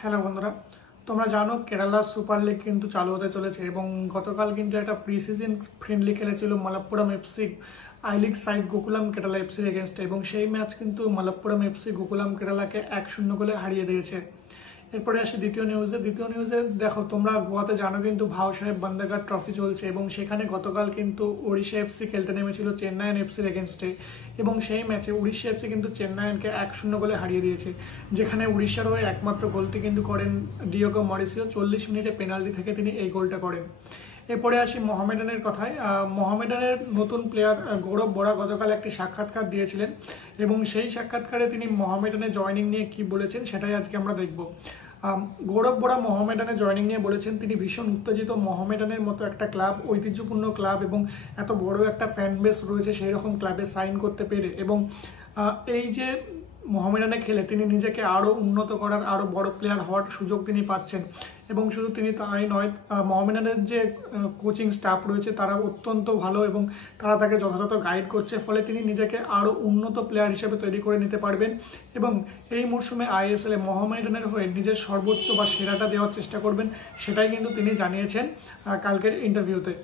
Hello বন্ধুরা, তোমরা জানো কেরালা সুপার লিগ কিন্তু চালু হতে চলেছে এবং গতকাল কিন্তু একটা প্রি সিজন ফ্রেন্ডলি খেলেছিল Malappuram FC I League side Gokulam Kerala এফসির এগেনস্টে এবং সেই ম্যাচ কিন্তু মালাপ্পুরম এফসি গোকুলাম কেরালাকে 1-0 গোলে হারিয়ে দিয়েছে। এরপরে আসি দ্বিতীয় নিউজে দেখো, তোমরা গোয়াতে জানো কিন্তু ভাও সাহেব বান্দাগার ট্রফি চলছে এবং সেখানে গতকাল কিন্তু ওড়িশা এফসি খেলতে নেমেছিল চেন্নাইন এফসির এগেনস্টে এবং সেই ম্যাচে উড়িষ্যা এফসি কিন্তু চেন্নাইনকে 1-0 গোলে হারিয়ে দিয়েছে, যেখানে উড়িষ্যার হয়ে একমাত্র গোলটি কিন্তু করেন ডিওগো মরিসিও। 40 মিনিটে পেনাল্টি থেকে তিনি এই গোলটা করেন। এরপরে আসি মোহামেডানের কথায়। মোহামেডানের নতুন প্লেয়ার গৌরব বড়া গতকাল একটি সাক্ষাৎকার দিয়েছিলেন এবং সেই সাক্ষাৎকারে তিনি মোহামেডানের জয়নিং নিয়ে কি বলেছেন সেটাই আজকে আমরা দেখব। গৌরব বড়া মোহামেডানে জয়নিং নিয়ে বলেছেন তিনি ভীষণ উত্তেজিত। মোহামেডানের মতো একটা ক্লাব, ঐতিহ্যপূর্ণ ক্লাব এবং এত বড় একটা ফ্যান বেস রয়েছে সেই রকম ক্লাবে সাইন করতে পেরে এবং এই যে মোহামেডানে খেলে তিনি নিজেকে আরো উন্নত করার, আরো বড় প্লেয়ার হওয়ার সুযোগ তিনি পাচ্ছেন এবং শুধু তিনি তাই নয়, মোহামেডানের যে কোচিং স্টাফ রয়েছে তারা অত্যন্ত ভালো এবং তারা তাকে যথাযথ গাইড করছে, ফলে তিনি নিজেকে আরো উন্নত প্লেয়ার হিসেবে তৈরি করে নিতে পারবেন এবং এই মরশুমে আইএসএল এ মোহামেডানের হয়ে নিজের সর্বোচ্চ বা সেরাটা দেওয়ার চেষ্টা করবেন, সেটাই কিন্তু তিনি জানিয়েছেন কালকের ইন্টারভিউতে।